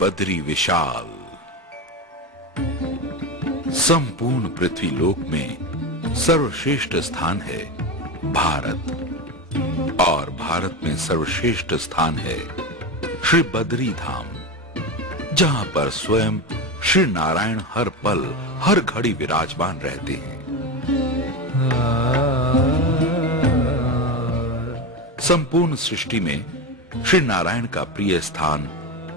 बद्री विशाल। संपूर्ण पृथ्वी लोक में सर्वश्रेष्ठ स्थान है भारत, और भारत में सर्वश्रेष्ठ स्थान है श्री बद्री धाम, जहां पर स्वयं श्री नारायण हर पल हर घड़ी विराजमान रहते हैं। संपूर्ण सृष्टि में श्री नारायण का प्रिय स्थान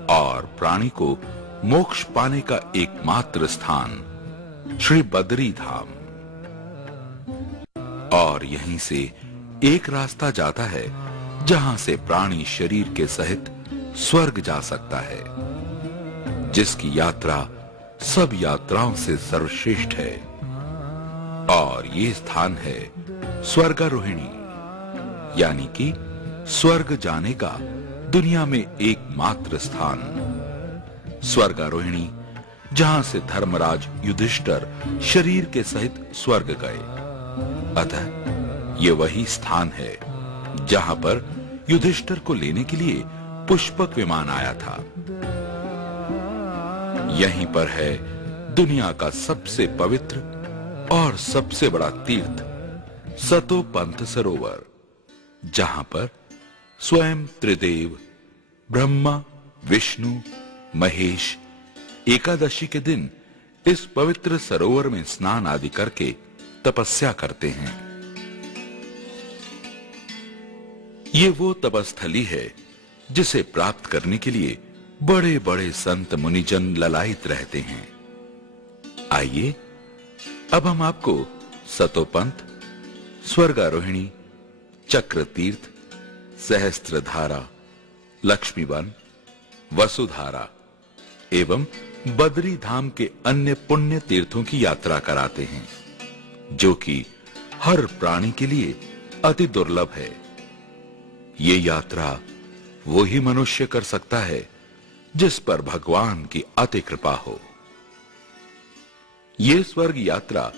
और प्राणी को मोक्ष पाने का एकमात्र स्थान श्री बद्री धाम, और यहीं से एक रास्ता जाता है जहां से प्राणी शरीर के सहित स्वर्ग जा सकता है, जिसकी यात्रा सब यात्राओं से सर्वश्रेष्ठ है, और ये स्थान है स्वर्गारोहिणी, यानी कि स्वर्ग जाने का दुनिया में एकमात्र स्थान। स्वर्गारोहिणी, जहां से धर्मराज युधिष्ठिर शरीर के सहित स्वर्ग गए। अतः ये वही स्थान है जहां पर युधिष्ठिर को लेने के लिए पुष्पक विमान आया था। यहीं पर है दुनिया का सबसे पवित्र और सबसे बड़ा तीर्थ सतोपंथ सरोवर, जहां पर स्वयं त्रिदेव ब्रह्मा, विष्णु, महेश एकादशी के दिन इस पवित्र सरोवर में स्नान आदि करके तपस्या करते हैं। ये वो तपस्थली है जिसे प्राप्त करने के लिए बड़े बड़े संत मुनिजन ललायित रहते हैं। आइए अब हम आपको सतोपंथ, स्वर्गारोहिणी, चक्र तीर्थ, सहस्त्रधारा, लक्ष्मीवन, वसुधारा एवं बद्री धाम के अन्य पुण्य तीर्थों की यात्रा कराते हैं, जो कि हर प्राणी के लिए अति दुर्लभ है। ये यात्रा वो ही मनुष्य कर सकता है जिस पर भगवान की अति कृपा हो। ये स्वर्ग यात्रा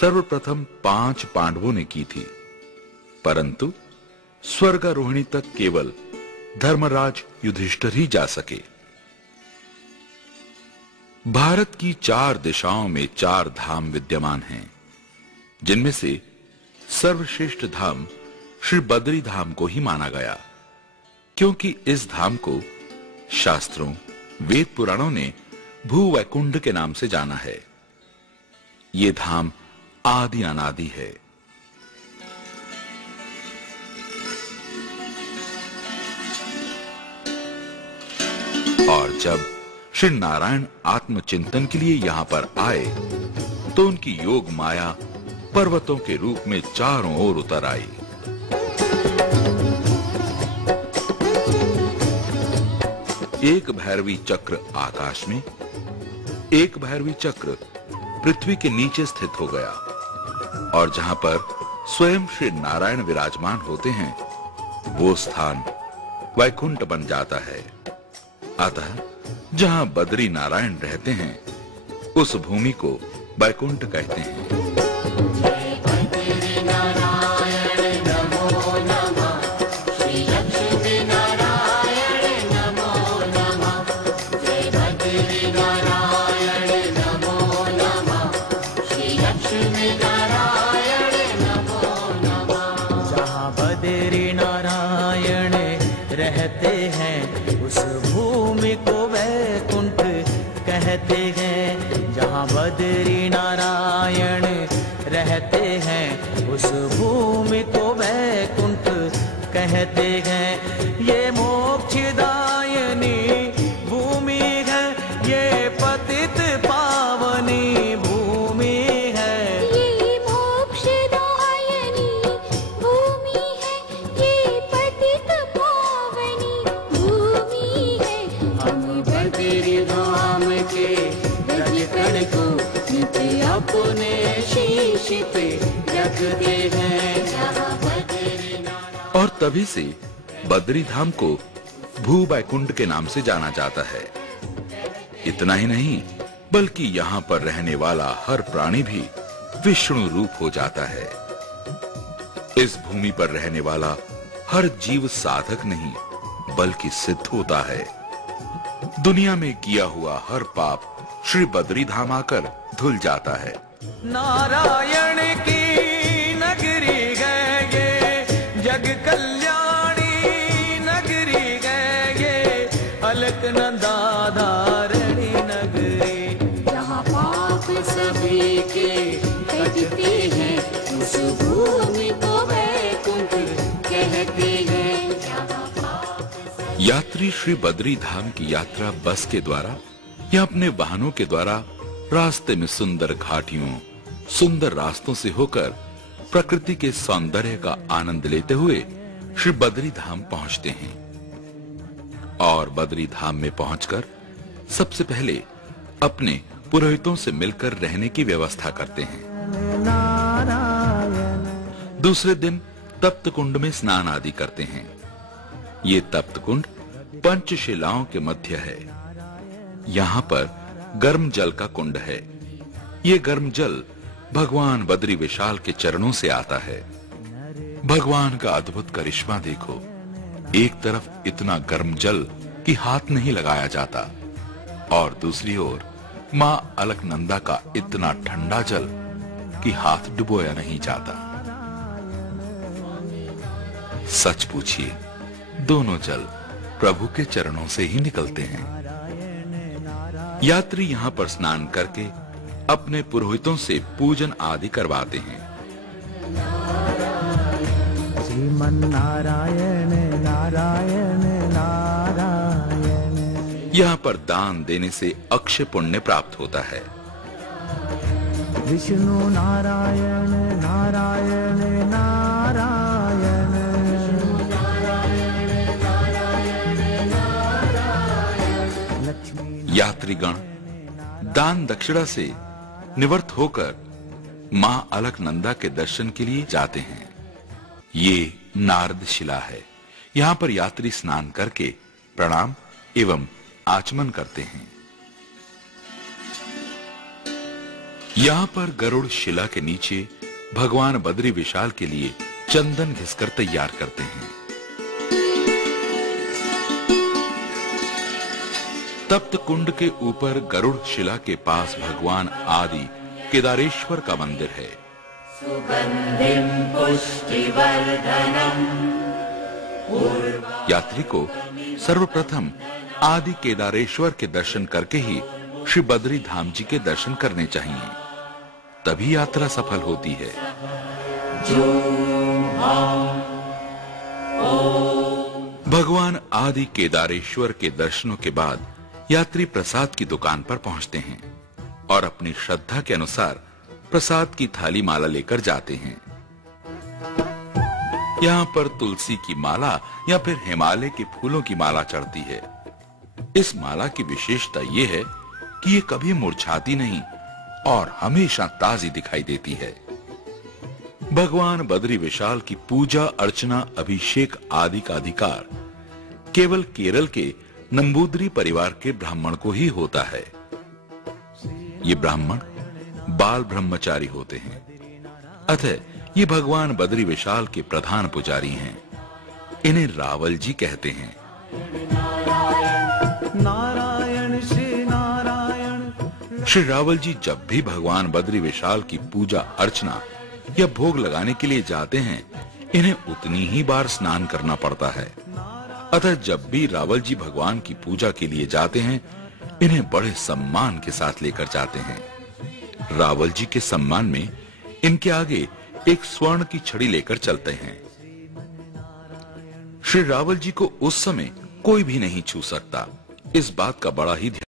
सर्वप्रथम 5 पांडवों ने की थी, परंतु स्वर्गारोहिणी तक केवल धर्मराज युधिष्ठिर ही जा सके। भारत की 4 दिशाओं में 4 धाम विद्यमान हैं, जिनमें से सर्वश्रेष्ठ धाम श्री बद्री धाम को ही माना गया, क्योंकि इस धाम को शास्त्रों, वेद पुराणों ने भूवैकुंठ के नाम से जाना है। ये धाम आदि अनादि है। और जब श्री नारायण आत्मचिंतन के लिए यहां पर आए तो उनकी योग माया पर्वतों के रूप में चारों ओर उतर आई। एक भैरवी चक्र आकाश में, एक भैरवी चक्र पृथ्वी के नीचे स्थित हो गया, और जहां पर स्वयं श्री नारायण विराजमान होते हैं वो स्थान वैकुंठ बन जाता है। अतः जहां बद्री नारायण रहते हैं उस भूमि को वैकुंठ कहते हैं। जहां बद्री नारायण रहते हैं उस भूमि को वैकुंठ कहते हैं। जहां बद्री नारायण रहते हैं उस भूमि को वैकुंठ कहते हैं। ये मोक्षदायिनी भूमि है, ये पतित पावनी भूमि है। ये मोक्षदायिनी भूमि है, ये पतित पावनी भूमि है। हम बद्री धाम के रजकण को नित्य अपने शीश पे रखते हैं। जहाँ बद्री नारायण। और तभी से बद्री धाम को भू वैकुंठ के नाम से जाना जाता है। इतना ही नहीं, बल्कि यहाँ पर रहने वाला हर प्राणी भी विष्णु रूप हो जाता है। इस भूमि पर रहने वाला हर जीव साधक नहीं बल्कि सिद्ध होता है। दुनिया में किया हुआ हर पाप श्री बद्री धाम आकर धुल जाता है। नारायण की नगरी गए ये, जग कल्याणी नगरी गए ये, अलकनंदा धारणी नगरी। जहाँ पाप सभी के कटते हैं, उस भूमि को वैकुंठ कहते हैं। जहाँ पाप यात्री श्री बद्री धाम की यात्रा बस के द्वारा या अपने वाहनों के द्वारा रास्ते में सुंदर घाटियों, सुंदर रास्तों से होकर प्रकृति के सौंदर्य का आनंद लेते हुए श्री बद्री धाम पहुंचते हैं। और बद्री धाम में पहुंचकर सबसे पहले अपने पुरोहितों से मिलकर रहने की व्यवस्था करते हैं। दूसरे दिन तप्त कुंड में स्नान आदि करते हैं। ये तप्त कुंड पंचशिलाओं के मध्य है। यहाँ पर गर्म जल का कुंड है। ये गर्म जल भगवान बद्री विशाल के चरणों से आता है। भगवान का अद्भुत करिश्मा देखो, एक तरफ इतना गर्म जल कि हाथ नहीं लगाया जाता और दूसरी ओर मां अलकनंदा का इतना ठंडा जल कि हाथ डुबोया नहीं जाता। सच पूछिए, दोनों जल प्रभु के चरणों से ही निकलते हैं। यात्री यहाँ पर स्नान करके अपने पुरोहितों से पूजन आदि करवाते हैं। श्रीमन नारायण नारायण नारायण। यहाँ पर दान देने से अक्षय पुण्य प्राप्त होता है। विष्णु नारायण नारायण नारायण। यात्रीगण दान दक्षिणा से निवृत्त होकर मां अलकनंदा के दर्शन के लिए जाते हैं। ये नारद शिला है। यहाँ पर यात्री स्नान करके प्रणाम एवं आचमन करते हैं। यहाँ पर गरुड़ शिला के नीचे भगवान बद्री विशाल के लिए चंदन घिसकर तैयार करते हैं। तप्त कुंड के ऊपर गरुड़ शिला के पास भगवान आदि केदारेश्वर का मंदिर है। सुगंधिं पुष्टिवर्धनम्। यात्री को सर्वप्रथम आदि केदारेश्वर के दर्शन करके ही श्री बद्री धाम जी के दर्शन करने चाहिए, तभी यात्रा सफल होती है। भगवान आदि केदारेश्वर के दर्शनों के बाद यात्री प्रसाद की दुकान पर पहुंचते हैं और अपनी श्रद्धा के अनुसार प्रसाद की थाली माला लेकर जाते हैं। यहाँ पर तुलसी की माला या फिर हिमालय के फूलों की माला चढ़ती है। इस माला की विशेषता यह है कि ये कभी मुरझाती नहीं और हमेशा ताजी दिखाई देती है। भगवान बद्री विशाल की पूजा अर्चना अभिषेक आदि का अधिकार केवल केरल के नंबूदरी परिवार के ब्राह्मण को ही होता है। ये ब्राह्मण बाल ब्रह्मचारी होते हैं, अतः ये भगवान बद्री विशाल के प्रधान पुजारी हैं। इन्हें रावल जी कहते हैं। नारायण श्री नारायण। श्री रावल जी जब भी भगवान बद्री विशाल की पूजा अर्चना या भोग लगाने के लिए जाते हैं, इन्हें उतनी ही बार स्नान करना पड़ता है। अतः जब भी रावल जी भगवान की पूजा के लिए जाते हैं, इन्हें बड़े सम्मान के साथ लेकर जाते हैं। रावल जी के सम्मान में इनके आगे एक स्वर्ण की छड़ी लेकर चलते हैं। श्री रावल जी को उस समय कोई भी नहीं छू सकता, इस बात का बड़ा ही ध्यान